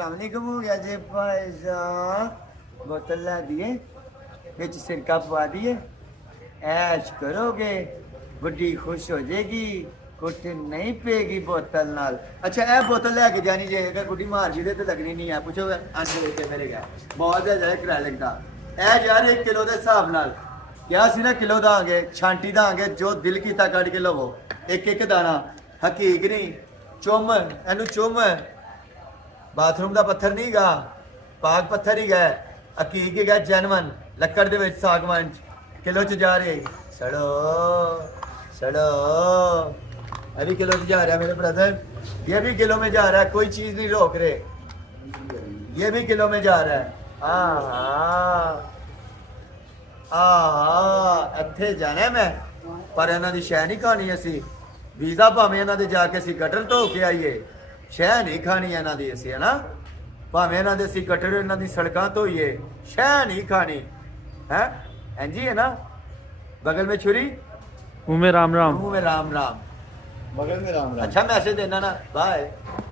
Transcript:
अस्सलाम वालेकुम हो गया जी भाईजान। बोतल ला दिए, बिच सिरका पवा दिए, ऐश करोगे, बुढ़ी खुश हो जाएगी, कुछ नहीं पेगी बोतल नाल। अच्छा ए बोतल लेके जानी जे अगर बुढ़ी मार जी तो लगनी नहीं है। पूछो आंसर देते मेरे क्या बहुत है जाए किराया लगता ए यार 1 किलो के हिसाब नाल क्या सी ना किलो दांगे छांटी दांगे जो दिल कीता कट के लवो एक एक दाना हकीक नहीं चुम एनू चुम बाथरूम का पत्थर नहीं गा पाक पत्थर ही गए हकीक ही गए जैनवन लकड़ दे विच सागवान किलो च जा रहे सड़ो सड़ो अभी किलो च जा रहा है मेरे ब्रदर ये भी किलो में जा रहा है कोई चीज नहीं रोक रहे ये भी किलो में जा रहा है ਇੱਥੇ ਜਾਣਾ ਮੈਂ ਪਰ ਇਹਨਾਂ ਦੀ ਸ਼ੈ ਨਹੀਂ ਖਾਣੀ ਅਸੀਂ ਵੀਜ਼ਾ ਭਾਵੇਂ ਇਹਨਾਂ ਦੇ ਜਾ ਕੇ ਅਸੀਂ ਕਟਰ ਧੋ ਕੇ ਆਈਏ ਸ਼ੈ ਨਹੀਂ ਖਾਣੀ ਇਹਨਾਂ ਦੀ ਅਸੀਂ ਹਨਾ ਭਾਵੇਂ ਇਹਨਾਂ ਦੇ ਅਸੀਂ ਕਟਰ ਇਹਨਾਂ ਦੀ ਸੜਕਾਂ ਧੋਈਏ ਸ਼ੈ ਨਹੀਂ ਖਾਣੀ ਹੈ ਇੰਜੀ ਹੈ ਨਾ बगल में छुरी मुंह में राम राम मुंह में राम राम बगल में राम राम। अच्छा मैसेज देना ना बाय